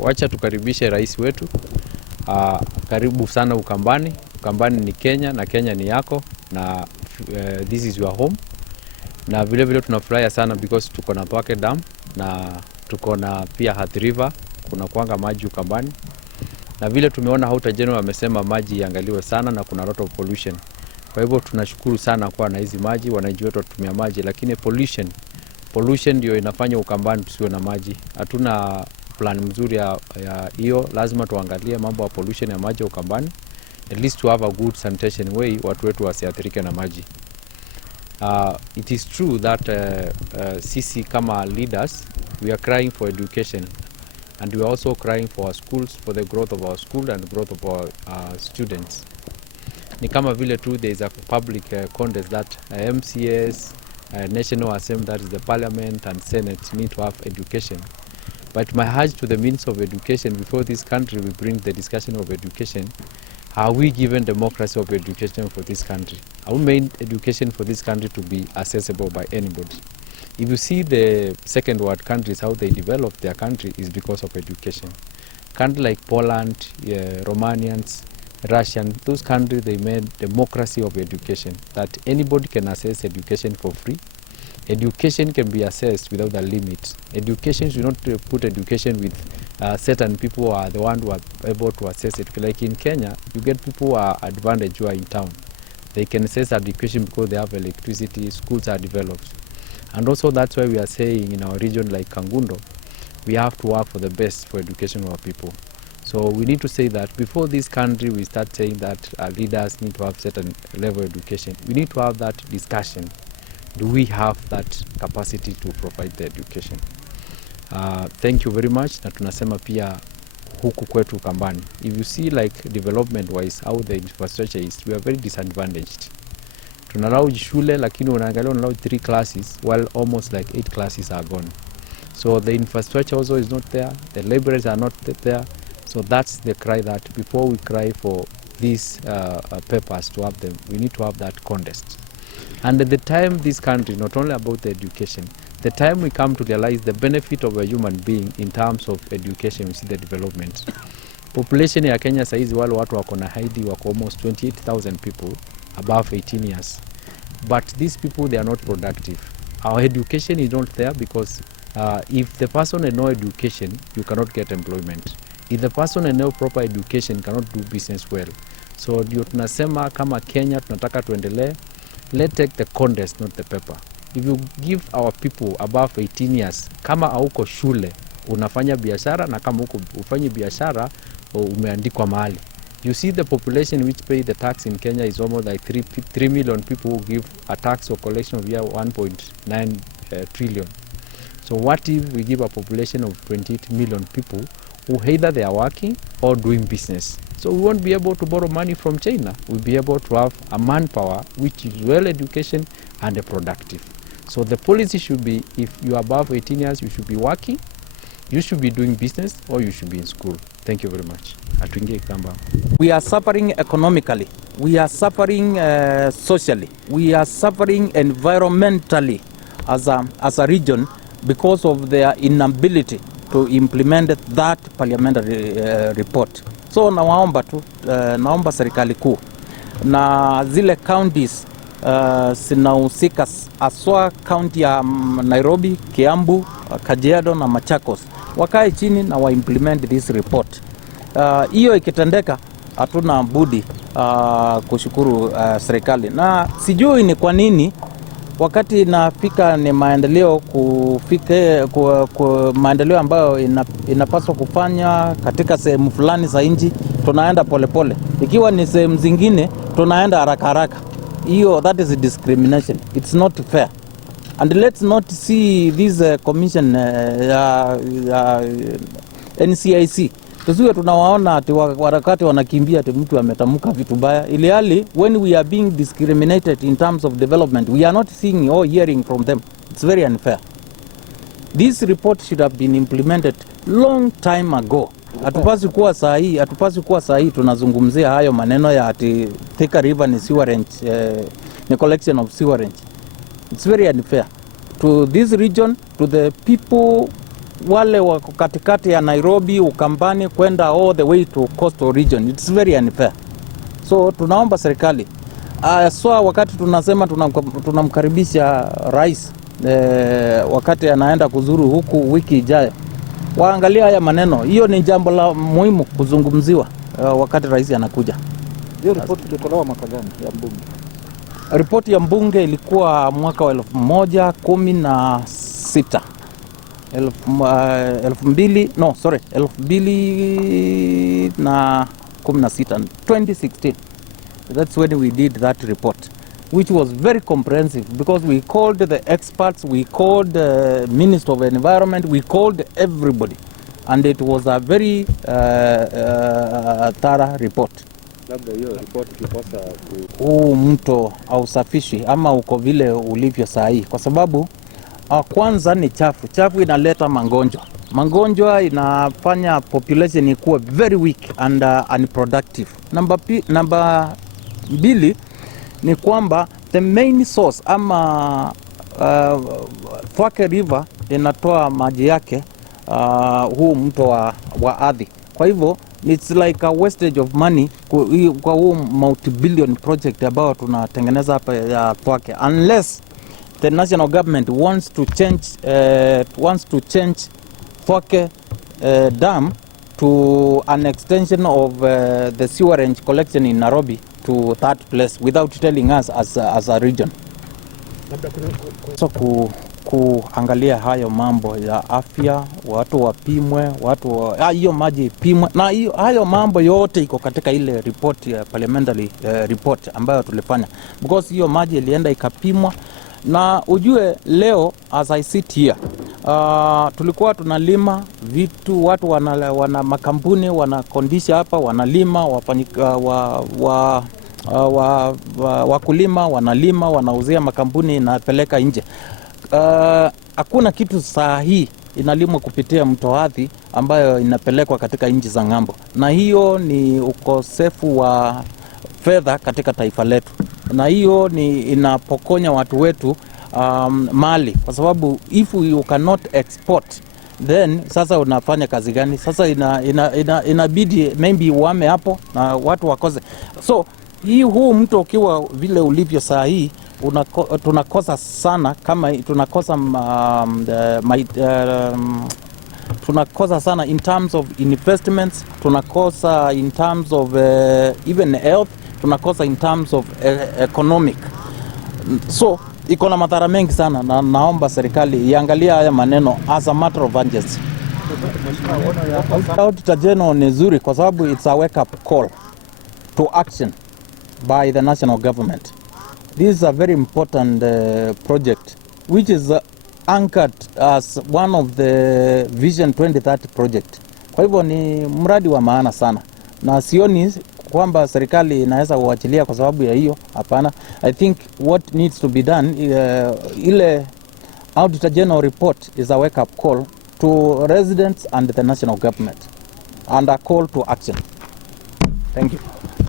wacha tukaribishe rais wetu. Karibu sana Ukambani. Ukambani ni Kenya na Kenya ni yako, na this is your home. Na vile vile tunafurahia sana because tuko na Twake Dam na tuko na pia Hat River, kuna kuanga maji Ukambani. Na vile tumeona Hauta General amesema maji iangaliwe sana na kuna lot of pollution. Kwa hivyo tunashukuru sana kwa na hizi maji, wananchi wetu watumia maji, lakini pollution ndio inafanya Ukambani tusiwe na maji. Hatuna plan mzuri ya hiyo, lazima tuangalie mambo ya pollution ya maji Ukambani. At least to have a good sanitation way, watu wetu wasiathirike na maji. It is true that sisi kama leaders, we are crying for education, and we are also crying for our schools, for the growth of our school and the growth of our students. Ni kama vile tu there is a public contest that MCS, National Assembly, that is the Parliament and Senate, need to have education. But my urge to the Minister of Education, before this country we bring the discussion of education, are we given democracy of education for this country? Are we made education for this country to be accessible by anybody? If you see the second world countries, how they develop their country is because of education. Countries like Poland, Romanians, Russian, those countries, they made democracy of education, that anybody can access education for free. Education can be assessed without a limit. Education should not put education with certain people who are the ones who are able to access it. Like in Kenya, you get people who are advantaged who are in town. They can access education because they have electricity, schools are developed. And also that's why we are saying in our region like Kangundo, we have to work for the best for education of our people. So we need to say that before this country we start saying that our leaders need to have certain level of education, we need to have that discussion. Do we have that capacity to provide the education? Thank you very much. Na tunasema pia huku kwetu Ukambani, if you see like development wise how the infrastructure is, we are very disadvantaged. Tunalauj shule lakini unaangalia unalauj 3 classes while almost like 8 classes are gone. So the infrastructure also is not there, the libraries are not there. So that's the cry, that before we cry for these papers to have them, we need to have that contest. And at the time this country, not only about the education, the time we come to realize the benefit of a human being in terms of education, we see the development. Population ya Kenya saizi wale watu wako na haidi wako almost 28,000 people above 18 years. But these people, they are not productive. Our education is not there because if the person has no education, you cannot get employment. If the person has no proper education, cannot do business well. So ndio tunasema kama Kenya tunataka tuendelee, let's take the contest, not the paper. If you give our people above 18 years, kama hauko shule, unafanya biashara, na kama uko ufanyi biashara, umeandikwa mahali. You see the population which pay the tax in Kenya is almost like 3 million people who give a tax or collection of 1.9 trillion. So what if we give a population of 28 million people who either they are working or doing business? So we won't be able to borrow money from China. We'll be able to have a manpower which is well educated and productive. So the policy should be, if you are above 18 years, you should be working, you should be doing business, or you should be in school. Thank you very much. Kamba. We are suffering economically. We are suffering socially. We are suffering environmentally as a region because of their inability to implement that parliamentary report. So naomba serikali kuu na zile counties zinahusika, aswa county ya Nairobi, Kiambu, Kajiado na Machakos, wakae chini na wa implement this report. Hiyo ikitendeka hatuna budi kushukuru serikali. Na sijui ni kwa nini wakati inafika ni maendeleo maendeleo ambayo inapaswa kufanya katika sehemu fulani za nchi, tunaenda polepole. Ikiwa ni sehemu zingine tunaenda haraka haraka. Hiyo, that is discrimination. It's not fair. And let's not see this commission NCIC. Tusiwe tunawaona ati wakati wanakimbia ati mtu ametamuka vitu baya. Iliali, when we are being discriminated in terms of development, we are not seeing or hearing from them. It's very unfair. This report should have been implemented long time ago. Hatupasi kuwa sahi tunazungumzia hayo maneno ya ati Thika River ni sewerage, ni collection of sewerage. It's very unfair to this region, to the people wale wako katikati ya Nairobi, Ukambani kwenda all the way to coastal region. It's very unfair. So tunaomba serikali wakati tunasema tunamkaribisha rais wakati anaenda kuzuru huku wiki ijayo, waangalia haya maneno. Hiyo ni jambo la muhimu kuzungumziwa wakati rais anakuja. Hiyo ripoti ilitolewa mwaka gani ya mbunge? Ripoti ya mbunge ilikuwa mwaka wa 2016. 2016. That's when we did that report, which was very comprehensive because we called the experts, we called the Minister of Environment, we called everybody, and it was a very thorough report. Labda hiyo report ikikosa mto hausafishi ama uko vile ulivyo sahihi, kwa sababu kwanza ni chafu inaleta magonjwa inafanya population ikuwe very weak and unproductive. Number 2 ni kwamba the main source ama Thwake River inatoa maji yake huu mto wa ardhi. Kwa hivyo it's like a wastage of money kwa huu multi-billion project ambao tunatengeneza hapa ya Thwake, unless the national government wants to change Thwake dam to an extension of the sewerage collection in Nairobi to that place without telling us as a region. So kuangalia hayo mambo ya afya, watu wapimwe, hiyo maji ipimwe, na hayo mambo yote iko katika ile report ya parliamentary report ambayo tulifanya, because hiyo maji ilienda ikapimwa. Na ujue leo as I sit here, tulikuwa tunalima vitu, watu wana makampuni wanakondisha hapa, wanalima, wakulima wanalima, wanauzia makampuni inapeleka nje. Hakuna kitu sahihi inalimwa kupitia mto ardhi ambayo inapelekwa katika nchi za ng'ambo, na hiyo ni ukosefu wa fedha katika taifa letu, na hiyo ni inapokonya watu wetu mali, kwa sababu if you cannot export then sasa unafanya kazi gani? Sasa inabidi maybe uame hapo na watu wakose. So huu mto ukiwa vile ulivyo saa hii tunakosa sana, kama tunakosa sana in terms of investments, tunakosa in terms of even health, tunakosa in terms of economic. So iko na madhara mengi sana, na naomba serikali iangalia haya maneno as a matter of urgency. Auditor General ni nzuri kwa sababu it's a wake up call to action by the national government. This is a very important project which is anchored as one of the Vision 2030 project. Kwa hivyo ni mradi wa maana sana, na sioni kwamba serikali inaweza kuachilia kwa sababu ya hiyo. Hapana, I think what needs to be done, ile Auditor General report is a wake up call to residents and the national government and a call to action. Thank you.